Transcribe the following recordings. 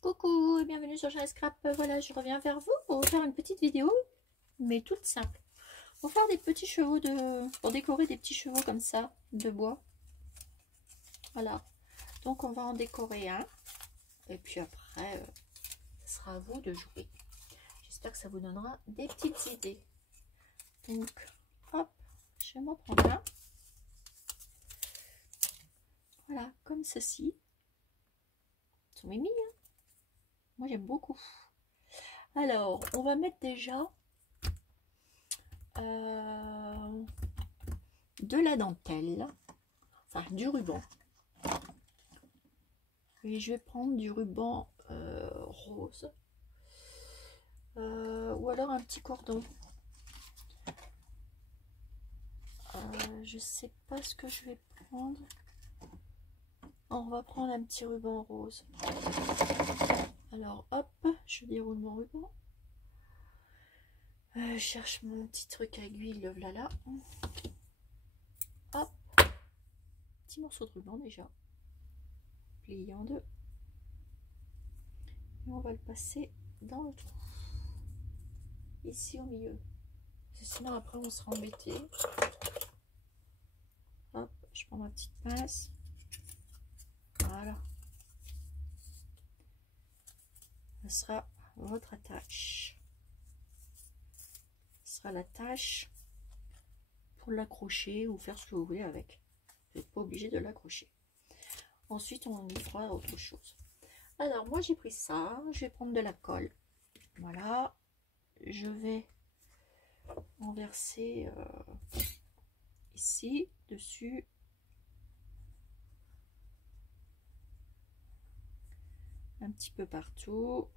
Coucou et bienvenue sur Charles Scrap. Voilà, je reviens vers vous pour vous faire une petite vidéo, mais toute simple. Pour faire des petits chevaux pour décorer des petits chevaux comme ça, de bois. Voilà. Donc on va en décorer un. Et puis après, ce sera à vous de jouer. J'espère que ça vous donnera des petites idées. Donc, hop, je vais m'en prendre un. Voilà, comme ceci. Ils sont mimi, hein. Moi j'aime beaucoup. Alors, on va mettre déjà de la dentelle, enfin du ruban. Et je vais prendre du ruban rose. Ou alors un petit cordon. Je sais pas ce que je vais prendre. On va prendre un petit ruban rose. Alors hop, je déroule mon ruban. Je cherche mon petit truc à aiguille, le voilà là. Hop, petit morceau de ruban déjà. Plié en deux. Et on va le passer dans le trou. Ici au milieu. Parce que sinon après on sera embêté. Hop, je prends ma petite pince. Voilà. Ce sera votre attache. Ce sera l'attache pour l'accrocher ou faire ce que vous voulez avec. Vous n'êtes pas obligé de l'accrocher. Ensuite, on y fera autre chose. Alors, moi, j'ai pris ça. Je vais prendre de la colle. Voilà. Je vais en verser ici, dessus. Un petit peu partout.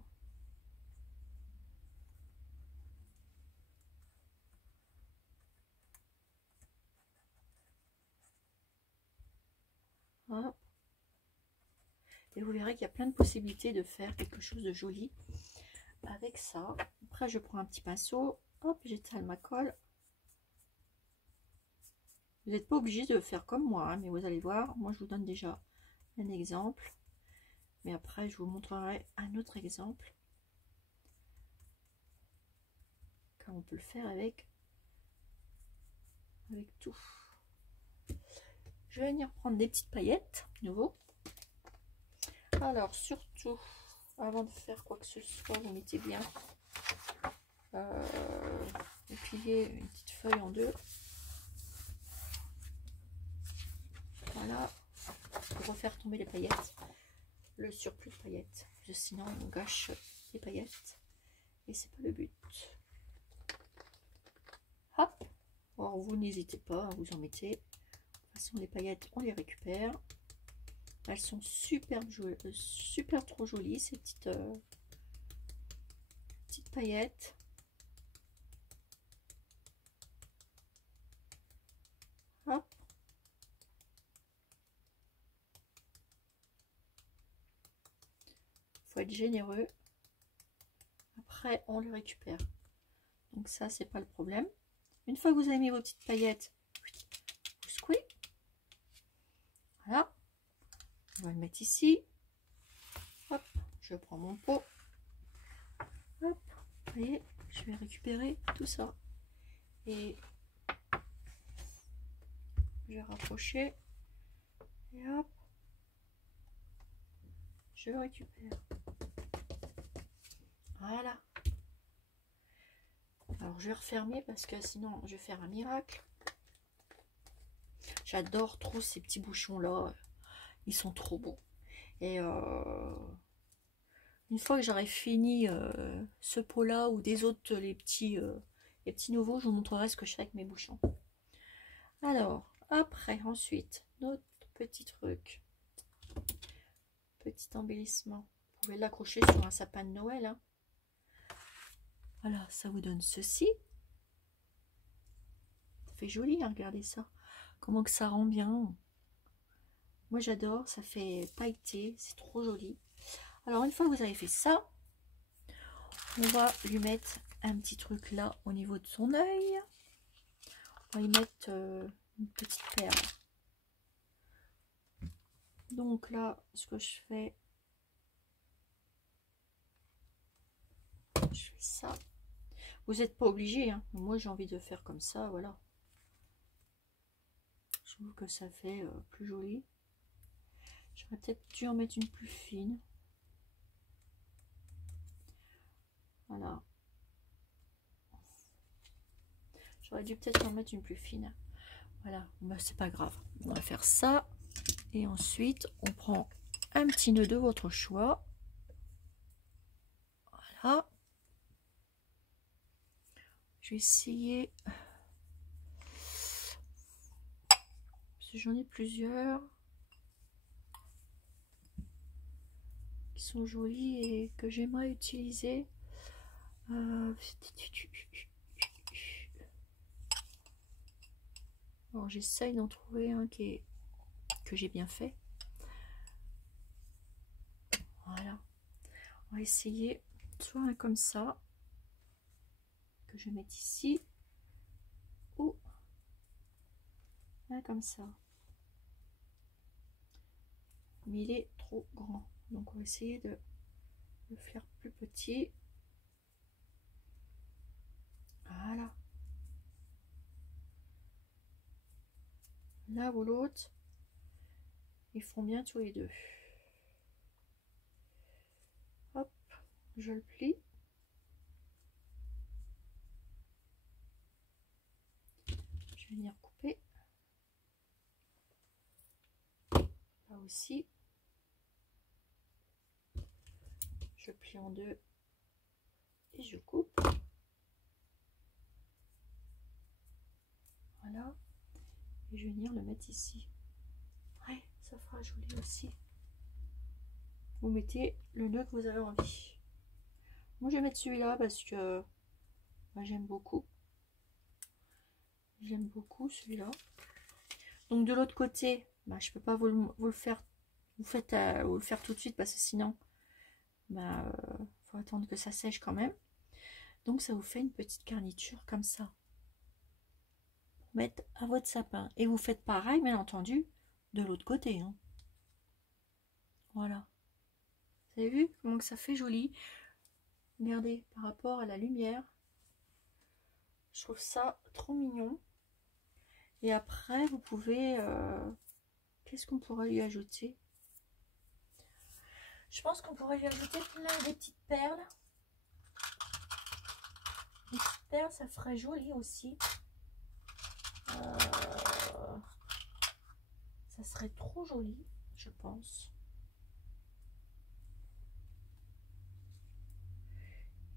Hop. Et vous verrez qu'il y a plein de possibilités de faire quelque chose de joli avec ça. Après, je prends un petit pinceau. Hop, j'étale ma colle. Vous n'êtes pas obligé de faire comme moi, hein, mais vous allez voir. Moi, je vous donne déjà un exemple. Mais après, je vous montrerai un autre exemple. Car on peut le faire avec tout. Je vais venir prendre des petites paillettes, nouveau. Alors, surtout, avant de faire quoi que ce soit, vous mettez bien. Vous pliez une petite feuille en deux. Voilà. Pour refaire tomber les paillettes. Le surplus de paillettes. Sinon, on gâche les paillettes. Et c'est pas le but. Hop. Alors, vous n'hésitez pas, vous en mettez. De toute façon, les paillettes, on les récupère. Elles sont super trop jolies, ces petites paillettes. Hop. Faut être généreux. Après, on les récupère. Donc ça, c'est pas le problème. Une fois que vous avez mis vos petites paillettes, vous secouez. Voilà. On va le mettre ici. Hop, je prends mon pot. Hop, vous voyez, je vais récupérer tout ça. Et je vais rapprocher. Et hop, je récupère. Voilà. Alors je vais refermer parce que sinon je vais faire un miracle. J'adore trop ces petits bouchons là. Ils sont trop beaux. Et une fois que j'aurai fini ce pot là ou des autres, les petits nouveaux, je vous montrerai ce que je fais avec mes bouchons. Alors après, ensuite, notre petit truc, petit embellissement. Vous pouvez l'accrocher sur un sapin de Noël, hein. Voilà, ça vous donne ceci. Ça fait joli, hein, regardez ça. Comment que ça rend bien. Moi j'adore, ça fait pailleté, c'est trop joli. Alors une fois que vous avez fait ça, on va lui mettre un petit truc là au niveau de son œil. On va y mettre une petite perle. Donc là, ce que je fais, Vous n'êtes pas obligé, hein. Moi j'ai envie de faire comme ça, voilà. Je trouve que ça fait plus joli. J'aurais peut-être dû en mettre une plus fine. Voilà. J'aurais dû peut-être en mettre une plus fine. Voilà, bah, c'est pas grave. On va faire ça. Et ensuite, on prend un petit nœud de votre choix. Voilà. Je vais essayer. Parce que j'en ai plusieurs qui sont jolis et que j'aimerais utiliser. Alors j'essaye d'en trouver un que j'ai bien fait. Voilà. On va essayer soit un comme ça que je vais mettre ici ou un comme ça. Mais il est trop grand. Donc on va essayer de le faire plus petit. Voilà. L'un ou l'autre, ils font bien tous les deux. Hop, je le plie. Je vais venir couper. Là aussi. Je plie en deux et je coupe. Voilà. Et je vais venir le mettre ici. Ouais, ça fera joli aussi. Vous mettez le nœud que vous avez envie. Moi, je vais mettre celui-là parce que bah, j'aime beaucoup. J'aime beaucoup celui-là. Donc de l'autre côté, bah, je peux pas vous le faire. Vous le faire tout de suite parce que sinon, bah, faut attendre que ça sèche quand même. Donc ça vous fait une petite garniture comme ça. Pour mettre à votre sapin. Et vous faites pareil, bien entendu, de l'autre côté. Hein. Voilà. Vous avez vu comment que ça fait joli? Regardez, par rapport à la lumière. Je trouve ça trop mignon. Et après, vous pouvez... qu'est-ce qu'on pourrait lui ajouter? Je pense qu'on pourrait lui ajouter plein de petites perles. Les petites perles, ça ferait joli aussi. Ça serait trop joli, je pense.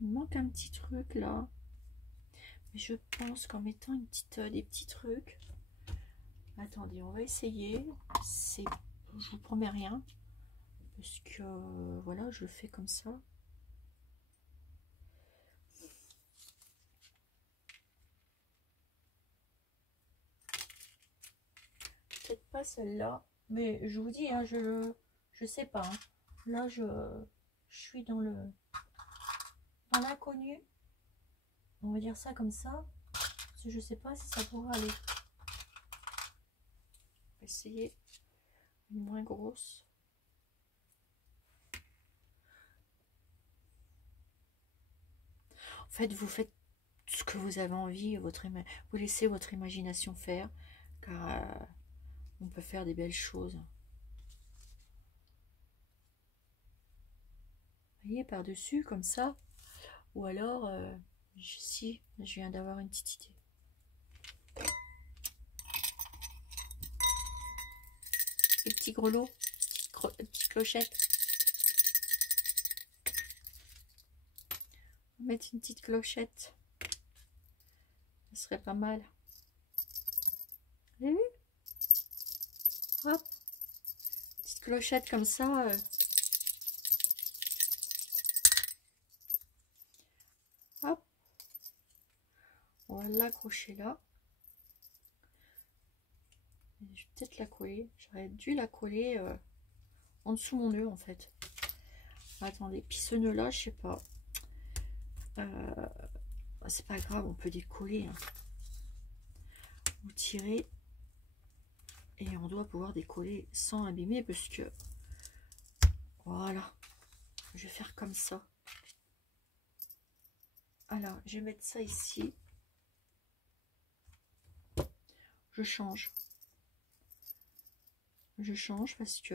Il manque un petit truc là. Mais je pense qu'en mettant une petite, des petits trucs... Attendez, on va essayer. Je vous promets rien. Parce que, voilà, je le fais comme ça. Peut-être pas celle-là. Mais je vous dis, hein, je sais pas. Hein. Là, je suis dans l'inconnu. On va dire ça comme ça. Parce que je sais pas si ça pourra aller. On va essayer une moins grosse. En fait, vous faites ce que vous avez envie. Vous laissez votre imagination faire. Car on peut faire des belles choses. Vous voyez, par-dessus, comme ça. Ou alors, si, je viens d'avoir une petite idée. Les petits grelots, petites clochettes. On va mettre une petite clochette. Ce serait pas mal. Vous avez vu? Hop. Petite clochette comme ça. Hop. On va l'accrocher là. Je vais peut-être la coller. J'aurais dû la coller en dessous mon nœud en fait. Attendez, puis ce nœud là, je sais pas. C'est pas grave, on peut décoller. Hein. Vous tirez et on doit pouvoir décoller sans abîmer parce que voilà. Je vais faire comme ça. Alors, je vais mettre ça ici. Je change. Je change parce que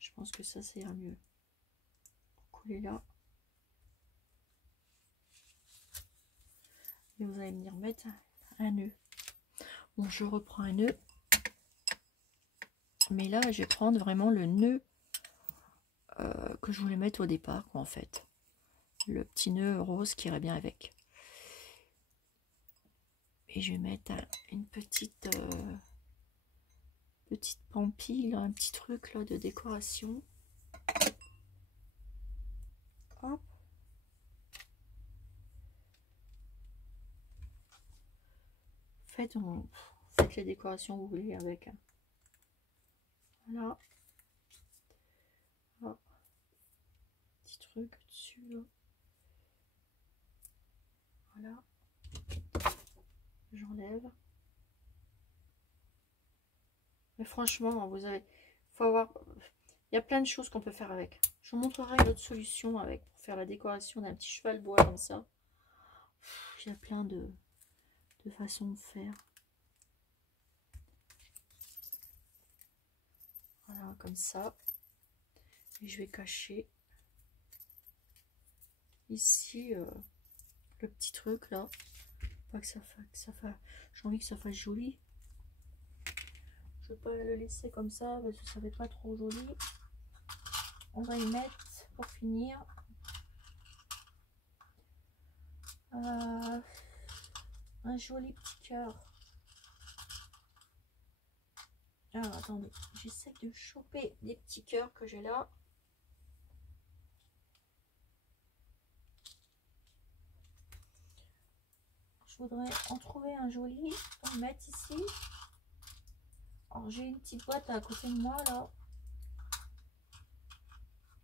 je pense que ça ira mieux. Coller là. Et vous allez venir mettre un nœud. Bon, je reprends un nœud. Mais là, je vais prendre vraiment le nœud que je voulais mettre au départ, quoi, en fait. Le petit nœud rose qui irait bien avec. Et je vais mettre une petite pampille, là, un petit truc là de décoration. Hop. Faites les décorations que vous voulez avec. Voilà. Hop. Petit truc dessus. Là. Voilà. J'enlève. Mais franchement, vous avez, faut avoir, il y a plein de choses qu'on peut faire avec. Je vous montrerai une autre solution avec pour faire la décoration d'un petit cheval bois comme ça. Il y a plein de façons de faire. Voilà, comme ça. Et je vais cacher ici le petit truc là. Pas que ça fasse, j'ai envie que ça fasse joli. Je ne vais pas le laisser comme ça parce que ça fait pas trop joli. On va y mettre pour finir un joli petit cœur. Alors attendez, j'essaie de choper des petits cœurs que j'ai là. Je voudrais en trouver un joli pour mettre ici. Alors j'ai une petite boîte à côté de moi là.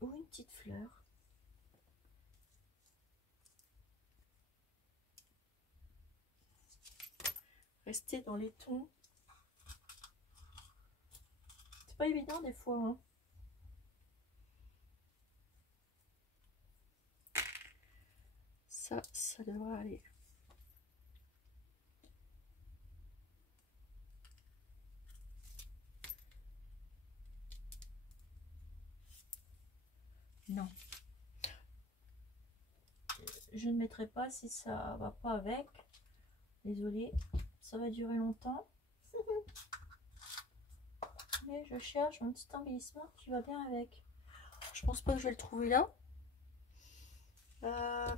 Ou une petite fleur. Rester dans les tons. C'est pas évident des fois. Hein. Ça devrait aller. Non. Je ne mettrai pas si ça va pas avec. Désolée, ça va durer longtemps. Mais je cherche un petit embellissement qui va bien avec. Je pense pas que je vais le trouver là. Bah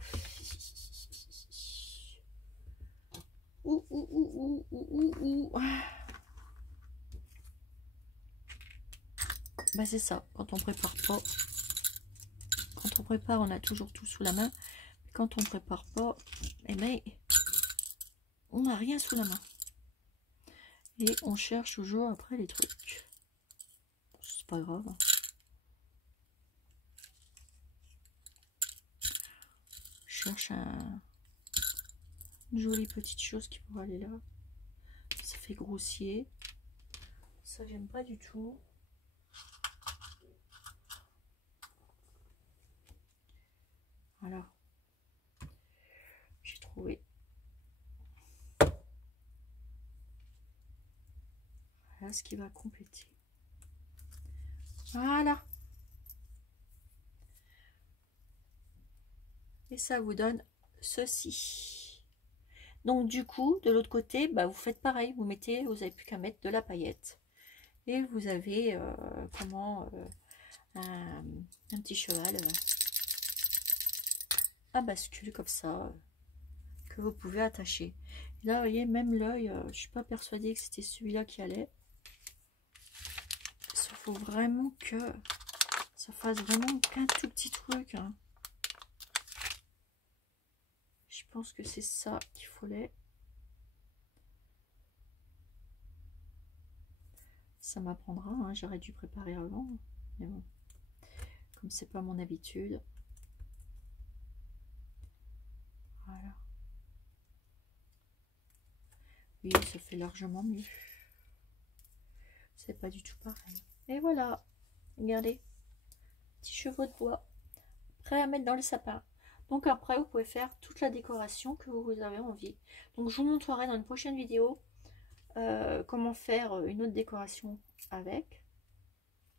c'est ça, quand on prépare pas. Quand on prépare, on a toujours tout sous la main. Quand on prépare pas, eh ben, on n'a rien sous la main. Et on cherche toujours après les trucs. C'est pas grave. Je cherche une jolie petite chose qui pourrait aller là. Ça fait grossier. Ça, j'aime pas du tout. Voilà. J'ai trouvé. Voilà ce qui va compléter. Voilà. Et ça vous donne ceci. Donc du coup, de l'autre côté, bah, vous faites pareil. Vous n'avez plus qu'à mettre de la paillette. Et vous avez un petit cheval à bascule comme ça que vous pouvez attacher. Et là, vous voyez, même l'œil, je suis pas persuadée que c'était celui-là qui allait. Il faut vraiment que ça fasse vraiment qu'un tout petit truc. Hein. Je pense que c'est ça qu'il fallait. Ça m'apprendra, hein. J'aurais dû préparer avant. Mais bon, comme c'est pas mon habitude. Voilà. Oui, ça fait largement mieux. C'est pas du tout pareil. Et voilà. Regardez. Petits chevaux de bois. prêt à mettre dans le sapin. Donc après, vous pouvez faire toute la décoration que vous avez envie. Donc je vous montrerai dans une prochaine vidéo comment faire une autre décoration avec.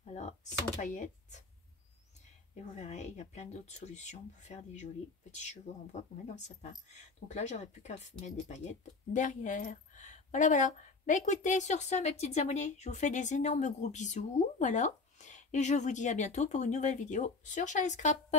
Voilà, sans paillettes. Et vous verrez, il y a plein d'autres solutions pour faire des jolis petits chevaux en bois pour mettre dans le sapin. Donc là, j'aurais plus qu'à mettre des paillettes derrière. Voilà, voilà. Bah écoutez, sur ce, mes petites abonnées, je vous fais des énormes gros bisous. Voilà. Et je vous dis à bientôt pour une nouvelle vidéo sur Chat et Scrap.